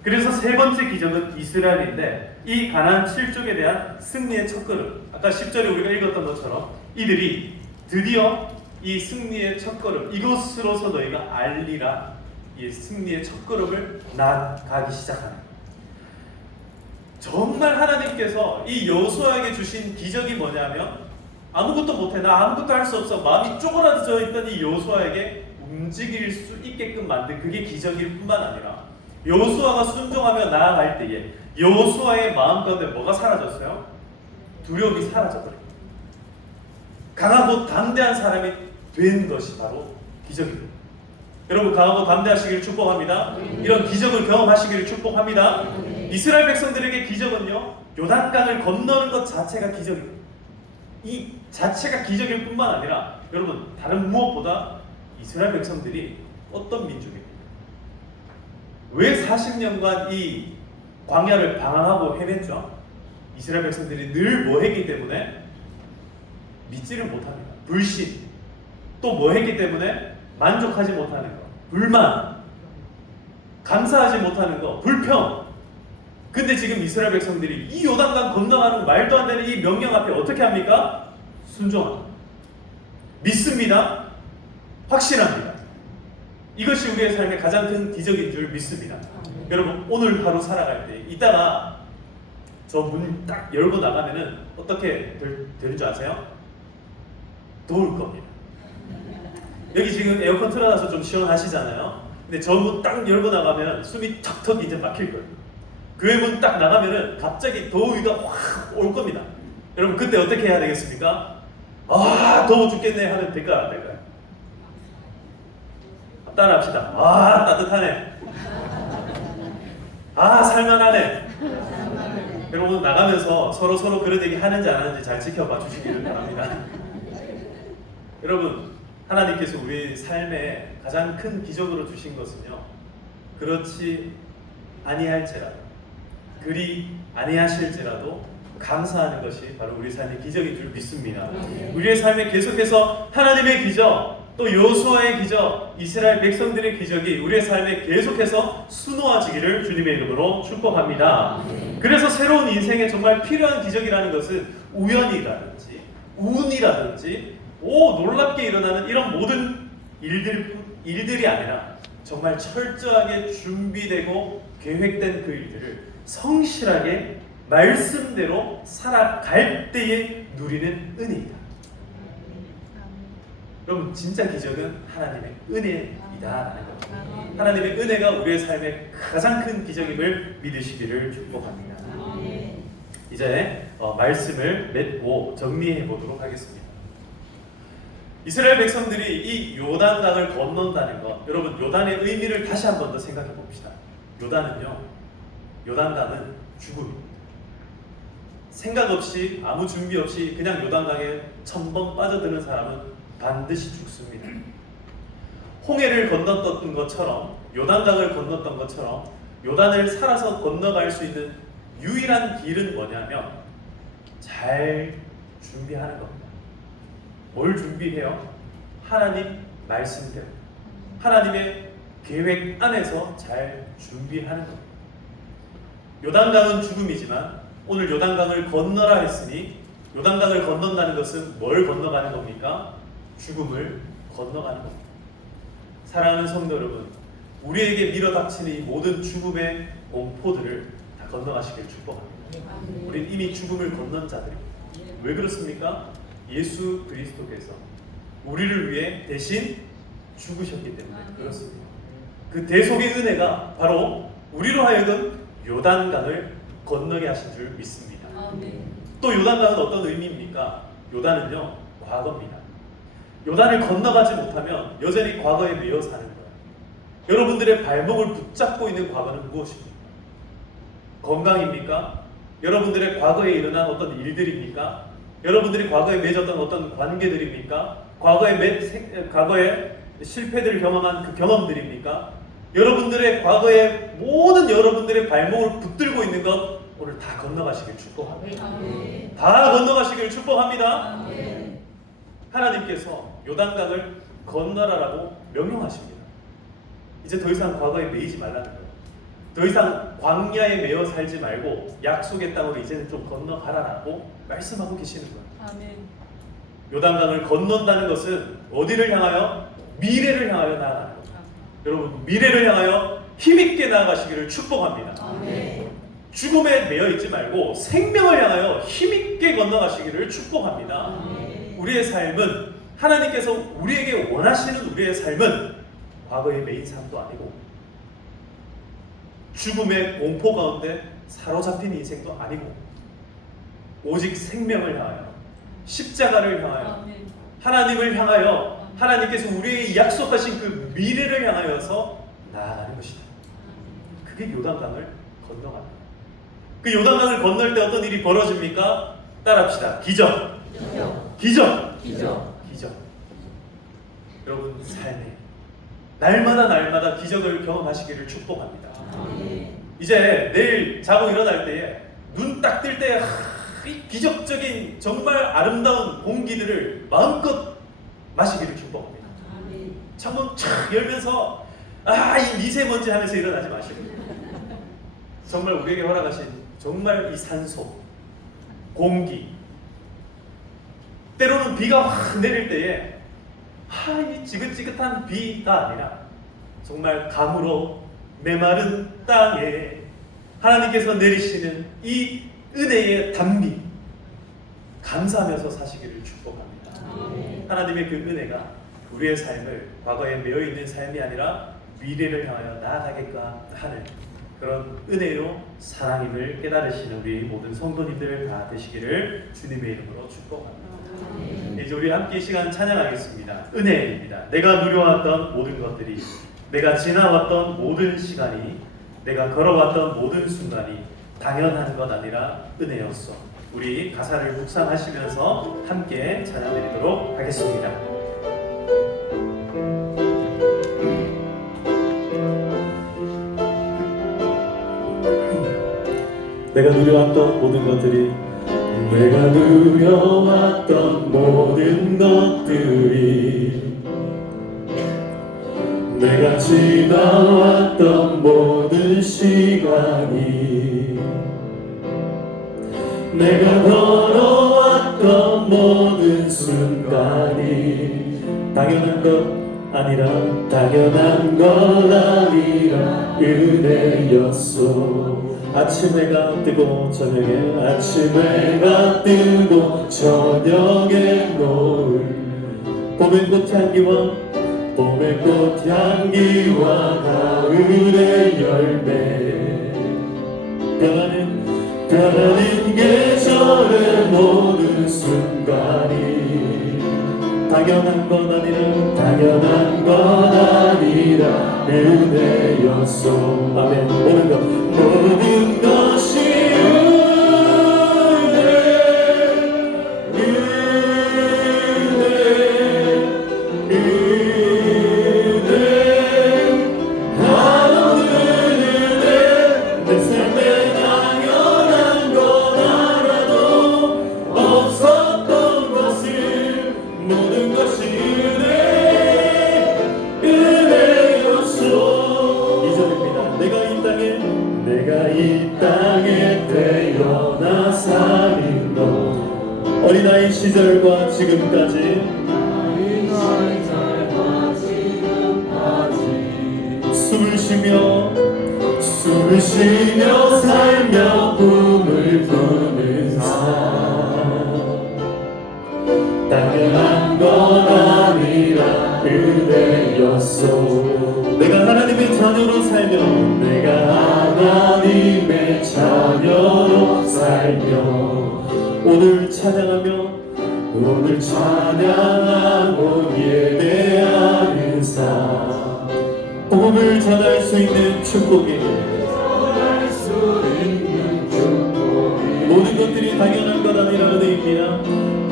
그래서 세 번째 기적은 이스라엘인데 이 가나안 7족에 대한 승리의 첫걸음. 아까 10절에 우리가 읽었던 것처럼 이들이 드디어 이 승리의 첫걸음 이것으로서 너희가 알리라 이 승리의 첫걸음을 나아가기 시작하는 거예요. 정말 하나님께서 이 여호수아에게 주신 기적이 뭐냐면 아무것도 못해 나 아무것도 할 수 없어 마음이 쪼그라져 있던 이 여호수아에게 움직일 수 있게끔 만든 그게 기적일 뿐만 아니라 여호수아가 순종하며 나아갈 때에 여호수아의 마음 가운데 뭐가 사라졌어요? 두려움이 사라져버려요. 강하고 담대한 사람이 된 것이 바로 기적입니다. 여러분 강하고 담대하시기를 축복합니다. 이런 기적을 경험하시기를 축복합니다. 이스라엘 백성들에게 기적은요 요단강을 건너는 것 자체가 기적입니다. 이 자체가 기적일 뿐만 아니라 여러분 다른 무엇보다 이스라엘 백성들이 어떤 민족입니까? 왜 40년간 이 광야를 방황하고 헤맸죠? 이스라엘 백성들이 늘 뭐 했기 때문에? 믿지를 못합니다. 불신. 또 뭐 했기 때문에? 만족하지 못하는 거. 불만. 감사하지 못하는 거. 불평. 근데 지금 이스라엘 백성들이 이 요단강 건너가는 말도 안 되는 이 명령 앞에 어떻게 합니까? 순종합니다. 믿습니다. 확신합니다. 이것이 우리의 삶의 가장 큰 기적인 줄 믿습니다. 여러분 오늘 하루 살아갈 때 이따가 저 문 딱 열고 나가면은 어떻게 되는 줄 아세요? 더울 겁니다. 여기 지금 에어컨 틀어놔서 좀 시원하시잖아요. 근데 저 문 딱 열고 나가면 숨이 턱턱 이제 막힐 거예요. 그 문 딱 나가면은 갑자기 더위가 확 올 겁니다. 여러분 그때 어떻게 해야 되겠습니까? 아 더워 죽겠네 하면 될까요 안 될까요? 따라합시다. 아 따뜻하네. 아 살만하네. 여러분 나가면서 서로 그런 얘기 하는지 안 하는지 잘 지켜봐 주시기를 바랍니다. 여러분 하나님께서 우리 삶에 가장 큰 기적으로 주신 것은요 그렇지 아니할지라도 그리 아니하실지라도 감사하는 것이 바로 우리 삶의 기적인 줄 믿습니다. 우리의 삶에 계속해서 하나님의 기적, 또 여호수아의 기적, 이스라엘 백성들의 기적이 우리의 삶에 계속해서 수놓아지기를 주님의 이름으로 축복합니다. 그래서 새로운 인생에 정말 필요한 기적이라는 것은 우연이라든지 운이라든지 놀랍게 일어나는 이런 모든 일들이 아니라 정말 철저하게 준비되고 계획된 그 일들을 성실하게 말씀대로 살아갈 때에 누리는 은혜이다. 여러분, 진짜 기적은 하나님의 은혜이다라는 겁니다. 하나님의 은혜가 우리의 삶의 가장 큰 기적임을 믿으시기를 축복합니다. 이제 말씀을 맺고 정리해 보도록 하겠습니다. 이스라엘 백성들이 이 요단강을 건넌다는 것, 여러분 요단의 의미를 다시 한 번 더 생각해 봅시다. 요단강은 죽음입니다. 생각 없이 아무 준비 없이 그냥 요단강에 첨벙 빠져드는 사람은 반드시 죽습니다. 홍해를 건넜던 것처럼, 요단강을 건넜던 것처럼 요단을 살아서 건너갈 수 있는 유일한 길은 뭐냐면 잘 준비하는 겁니다. 뭘 준비해요? 하나님 말씀대로, 하나님의 계획 안에서 잘 준비하는 겁니다. 요단강은 죽음이지만 오늘 요단강을 건너라 했으니 요단강을 건넌다는 것은 뭘 건너가는 겁니까? 죽음을 건너가는 겁니다. 사랑하는 성도 여러분, 우리에게 밀어닥치는 이 모든 죽음의 공포들을 다 건너가시길 축복합니다. 우린 이미 죽음을 건넌 자들입니다. 왜 그렇습니까? 예수 그리스도께서 우리를 위해 대신 죽으셨기 때문에 그렇습니다. 그 대속의 은혜가 바로 우리로 하여금 요단강을 건너게 하신 줄 믿습니다. 또 요단강은 어떤 의미입니까? 요단은요, 과거입니다. 요단을 건너가지 못하면 여전히 과거에 매여 사는 거예요. 여러분들의 발목을 붙잡고 있는 과거는 무엇입니까? 건강입니까? 여러분들의 과거에 일어난 어떤 일들입니까? 여러분들이 과거에 맺었던 어떤 관계들입니까? 과거에 실패들을 경험한 그 경험들입니까? 여러분들의 과거에 모든 여러분들의 발목을 붙들고 있는 것 오늘 다 건너가시길 축복합니다. 다 건너가시길 축복합니다. 하나님께서 요단강을 건너라라고 명령하십니다. 이제 더 이상 과거에 매이지 말라는 거예요. 더 이상 광야에 매여 살지 말고 약속의 땅으로 이제는 좀 건너가라라고 말씀하고 계시는 거예요. 요단강을 건넌다는 것은 어디를 향하여? 미래를 향하여 나아가는 겁니다. 여러분, 미래를 향하여 힘있게 나아가시기를 축복합니다. 죽음에 매여 있지 말고 생명을 향하여 힘있게 건너가시기를 축복합니다. 우리의 삶은, 하나님께서 우리에게 원하시는 우리의 삶은 과거에 매인 삶도 아니고 죽음의 공포 가운데 사로잡힌 인생도 아니고 오직 생명을 향하여, 십자가를 향하여, 하나님을 향하여, 하나님께서 우리에게 약속하신 그 미래를 향하여서 나아가는 것이다. 그게 요단강을 건너가는 거예요. 그 요단강을 건널 때 어떤 일이 벌어집니까? 따라합시다. 기적. 기적. 여러분 삶에 날마다 기적을 경험하시기를 축복합니다. 이제 내일 자고 일어날 때에 눈 딱 뜰 때 이 기적적인 정말 아름다운 공기들을 마음껏 마시기를 축복합니다. 창문 착 열면서 이 미세먼지 하면서 일어나지 마시고 정말 우리에게 허락하신 정말 이 산소, 공기, 때로는 비가 확 내릴 때에 이 지긋지긋한 비가 아니라 정말 감으로 메마른 땅에 하나님께서 내리시는 이 은혜의 단비 감사하면서 사시기를 축복합니다. 하나님의 그 은혜가 우리의 삶을 과거에 매여있는 삶이 아니라 미래를 향하여 나아가게끔 하는 그런 은혜요 사랑임을 깨달으시는 우리 모든 성도님들 다 되시기를 주님의 이름으로 축복합니다. 이제 우리 함께 이 시간 찬양하겠습니다. 은혜입니다. 내가 누려왔던 모든 것들이, 내가 지나왔던 모든 시간이, 내가 걸어왔던 모든 순간이 당연한 것 아니라 은혜였어. 우리 가사를 묵상하시면서 함께 찬양드리도록 하겠습니다. 내가 누려왔던 모든 것들이, 내가 누려왔던 모든 것들이, 내가 지나왔던 모든 시간이, 내가 걸어왔던 모든 순간이 당연한 것 아니라, 당연한 것 아니라 은혜였소. 아침 해가 뜨고 저녁에, 아침 해가 뜨고 저녁에 노을, 봄의 꽃향기와 봄의 꽃향기와 가을의 열매, 변하는 계절의 모든 순간이 당연한 건 아니라, 당연한 건 아니라 은혜였소. 아멘. 모든 것이 은혜, 하나님 은혜. 내 삶에 당연한 건 알아도 없었던 것을, 모든 것이 은혜였소. 2절입니다. 내가 이 땅에 태어나 사는 것, 어린아이 시절과 지금까지 숨을 쉬며 살며 꿈을 꾸는 삶, 당연한 건 아니라 은혜였소. 내가 하나님의 자녀로 살며, 내가 하나님의 자녀로 살며, 오늘 찬양하고 예배하는 삶, 복음을 전할 수 있는 축복이, 모든 것들이 당연한 것 아니라 은혜입니다.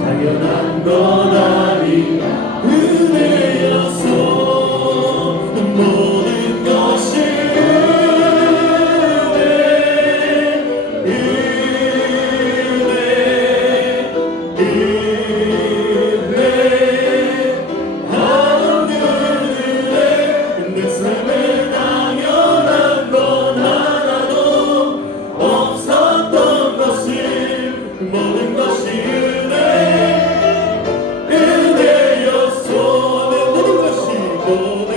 당연한 것 아니라 은혜였소. 모든 것이 내 삶에 당연한 건 하나도 없었던 것을, 모든 것이 은혜였소. 모든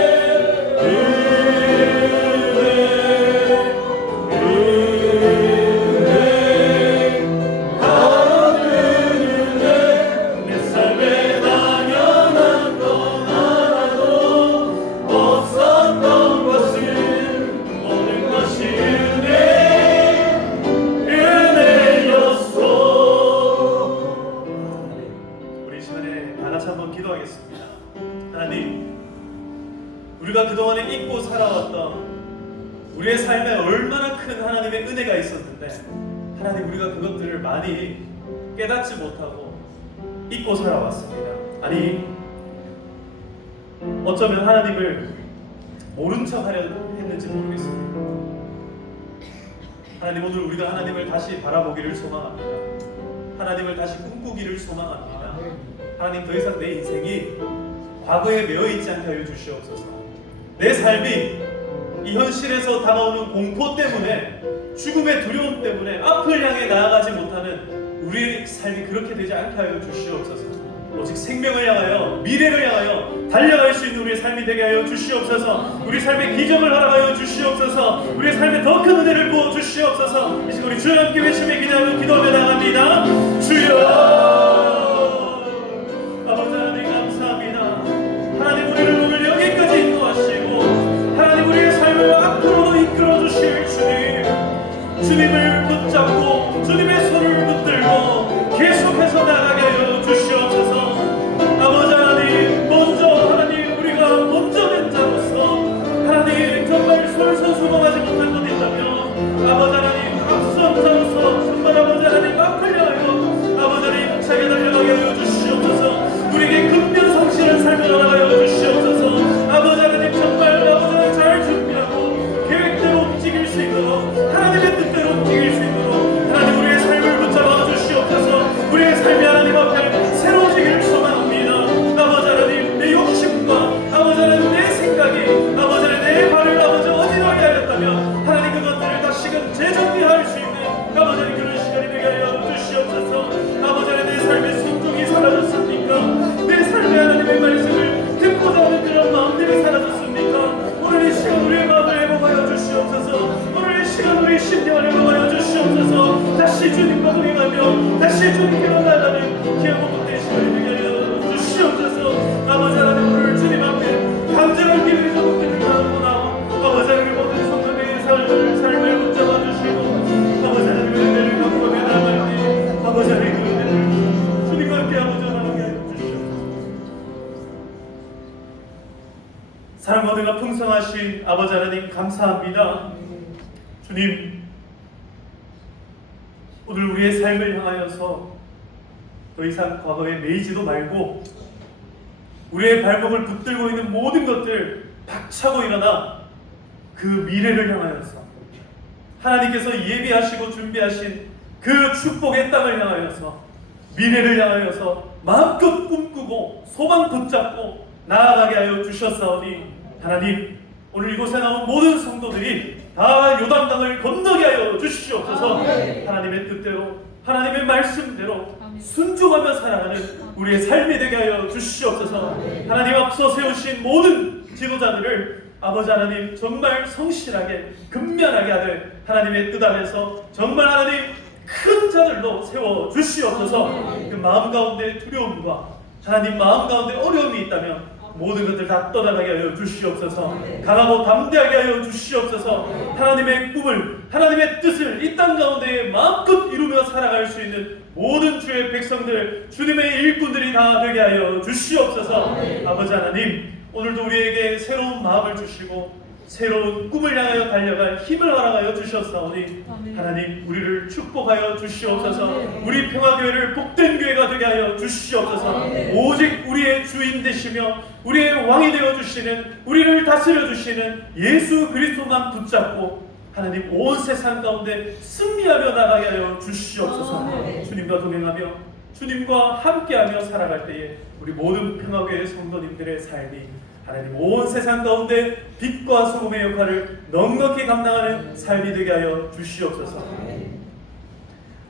것이 내 삶에 당연한 건 하나도 없었던 것을, 모든 것이 은혜였소. 우리 시간에 다 같이 한번 기도하겠습니다. 하나님, 우리가 그동안에 잊고 살아왔던 우리의 삶에 얼마나 큰 하나님의 은혜가 있었는데, 하나님, 우리가 그것들을 많이 깨닫지 못하고 잊고 살아왔습니다. 아니, 어쩌면 하나님을 모른 척 하려 했는지 모르겠습니다. 하나님, 오늘 우리가 하나님을 다시 바라보기를 소망합니다. 하나님을 다시 꿈꾸기를 소망합니다. 하나님, 더 이상 내 인생이 과거에 매여 있지 않게 하여 주시옵소서. 내 삶이 이 현실에서 다가오는 공포 때문에, 죽음의 두려움 때문에 앞을 향해 나아가지 못하는 우리의 삶이 그렇게 되지 않게 하여 주시옵소서. 오직 생명을 향하여, 미래를 향하여 달려갈 수 있는 우리의 삶이 되게 하여 주시옵소서. 우리 삶의 기적을 허락하여 주시옵소서. 우리의 삶에 더 큰 은혜를 부어 주시옵소서. 이 시간 우리 주여 함께 외치며 기도하며 나갑니다. 주여, 아버지 하나님 감사합니다. 하나님, 우리를 오늘 여기까지 인도하시고 하나님, 우리의 삶을 앞으로 이끌어 주실 주님을 붙잡고 주님의 손을 붙들고 계속해서 나가게 하여 주시옵소서. 아버지 하나님, 하나님, 우리가 먼저 된 자로서 하나님, 정말 솔선수범하지 못한 것 있다면, 아버지 하나님, 앞선 자로서 정말 아버지 하나님 앞을 향하여 아버지 하나님 힘차게 달려가게 하여 주시옵소서. 우리에게 근면성실한 삶을 허락하여 주시옵소서. 아버지 하나님, 정말 아버지 하나님 잘 준비하고 계획대로 움직일 수 있도록 활용하여 주시옵소서. 다시 주님과 동행하며 다시 주님께로 나아가는 귀한 복된 시간이 되게 하여 주시옵소서. 아버지 하나님, 오늘 주님 앞에 간절한 기도의 제목들을 나누고 나와 아버지 하나님, 모든 성도들의 삶을 붙잡아 주시고 아버지 하나님의 은혜를 경험하며 나아갈 때 아버지 하나님, 그 은혜를 주님과 함께 아버지 하나님께 하여 주시옵소서. 사랑과 은혜가 풍성하신 아버지 하나님, 감사합니다. 주님, 오늘 우리의 삶을 향하여서 더 이상 과거에 매이지도 말고 우리의 발목을 붙들고 있는 모든 것들 박차고 일어나 그 미래를 향하여서 하나님께서 예비하시고 준비하신 그 축복의 땅을 향하여서 미래를 향하여서 마음껏 꿈꾸고 소망 붙잡고 나아가게 하여 주셨사오니 하나님, 오늘 이곳에 나온 모든 성도들이 다 요단강을 건너게 하여 주시옵소서. 하나님의 뜻대로 하나님의 말씀대로 순종하며 살아가는 우리의 삶이 되게 하여 주시옵소서. 하나님 앞서 세우신 모든 지도자들을 아버지 하나님 정말 성실하게 근면하게 하되 하나님의 뜻 안에서 정말 하나님 큰 자들로 세워 주시옵소서. 그 마음 가운데 두려움과 하나님 마음 가운데 어려움이 있다면 모든 것들 다 떠나가게 하여 주시옵소서. 강하고 담대하게 하여 주시옵소서. 하나님의 꿈을 하나님의 뜻을 이 땅 가운데 마음껏 이루며 살아갈 수 있는 모든 주의 백성들, 주님의 일꾼들이 다 되게 하여 주시옵소서. 아버지 하나님, 오늘도 우리에게 새로운 마음을 주시고 새로운 꿈을 향하여 달려갈 힘을 허락하여 주셨사오니 하나님, 우리를 축복하여 주시옵소서. 우리 평화교회를 복된 교회가 되게 하여 주시옵소서. 오직 우리의 주인 되시며 우리의 왕이 되어 주시는, 우리를 다스려 주시는 예수 그리스도만 붙잡고 하나님 온 세상 가운데 승리하며 나가게 하여 주시옵소서. 주님과 동행하며 주님과 함께하며 살아갈 때에 우리 모든 평화교회 성도님들의 삶이 하나님 온 세상 가운데 빛과 소금의 역할을 넉넉히 감당하는 삶이 되게 하여 주시옵소서.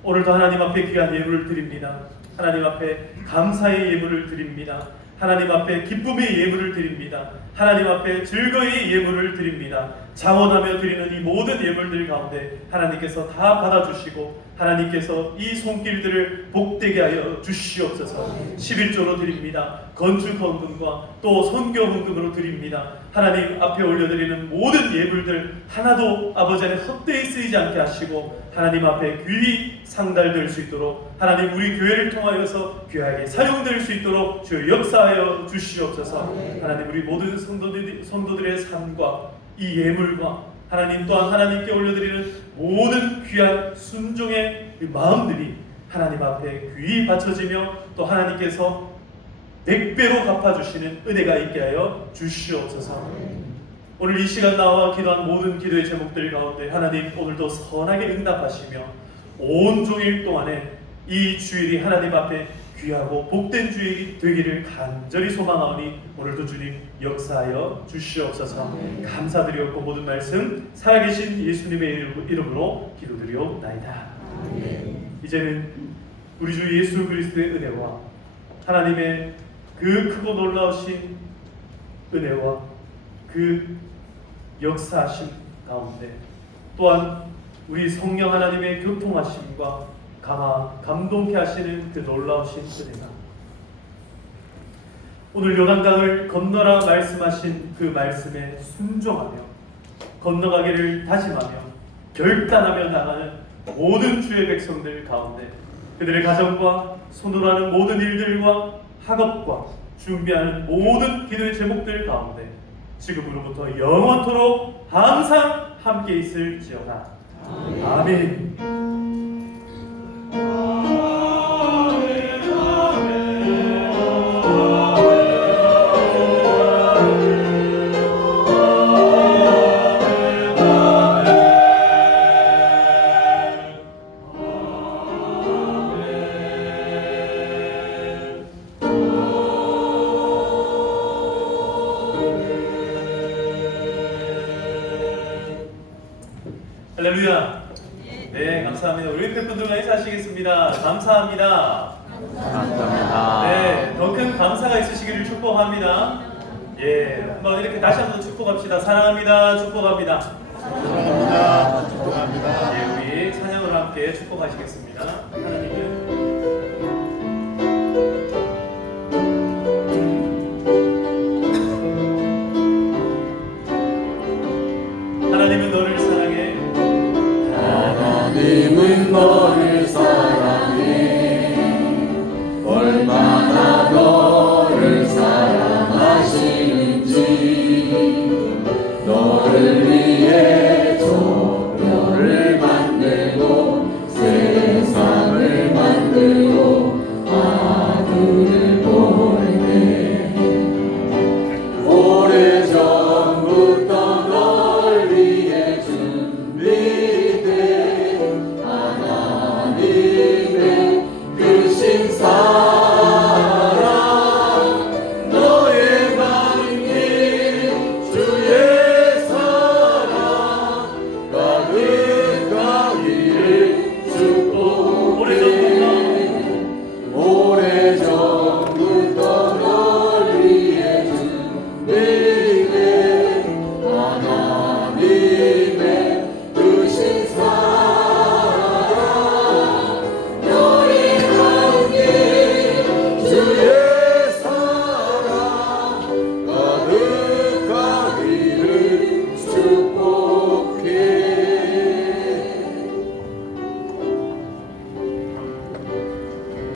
오늘도 하나님 앞에 귀한 예물을 드립니다. 하나님 앞에 감사의 예물을 드립니다. 하나님 앞에 기쁨의 예물을 드립니다. 하나님 앞에 즐거이 예물을 드립니다. 자원하며 드리는 이 모든 예물들 가운데 하나님께서 다 받아주시고 하나님께서 이 손길들을 복되게 하여 주시옵소서. 11조로 드립니다. 건축 헌금과 또 선교 헌금으로 드립니다. 하나님 앞에 올려드리는 모든 예물들 하나도 아버지 안에 헛되이 쓰이지 않게 하시고 하나님 앞에 귀히 상달될 수 있도록 하나님 우리 교회를 통하여서 귀하게 사용될 수 있도록 주여 역사하여 주시옵소서. 하나님 우리 모든 성도들의 삶과 이 예물과 하나님 또한 하나님께 올려드리는 모든 귀한 순종의 마음들이 하나님 앞에 귀히 바쳐지며 또 하나님께서 100배로 갚아주시는 은혜가 있게 하여 주시옵소서. 오늘 이 시간 나와 기도한 모든 기도의 제목들 가운데 하나님 오늘도 선하게 응답하시며 온종일 동안에 이 주일이 하나님 앞에 귀하고 복된 주일이 되기를 간절히 소망하오니 오늘도 주님 역사하여 주시옵소서. 감사드리옵고 모든 말씀 살아계신 예수님의 이름으로 기도드리옵나이다. 이제는 우리 주 예수 그리스도의 은혜와 하나님의 그 크고 놀라우신 은혜와 그 역사하심 가운데 또한 우리 성령 하나님의 교통하심과 감동케 하시는 그 놀라우신 은혜가 오늘 요단강을 건너라 말씀하신 그 말씀에 순종하며 건너가기를 다짐하며 결단하며 나가는 모든 주의 백성들 가운데 그들의 가정과 손으로 하는 모든 일들과 학업과 준비하는 모든 기도의 제목들 가운데 지금으로부터 영원토록 항상 함께 있을지어다. 아멘. 할렐루야. 네, 감사합니다. 우리 팬분들과 인사하시겠습니다. 감사합니다. 감사합니다. 네, 더 큰 감사가 있으시기를 축복합니다. 예, 한번 이렇게 다시 한번 축복합시다. 사랑합니다. 축복합니다. 축복합니다. 축복합니다. 예, 우리 함께 축복하시겠습니다.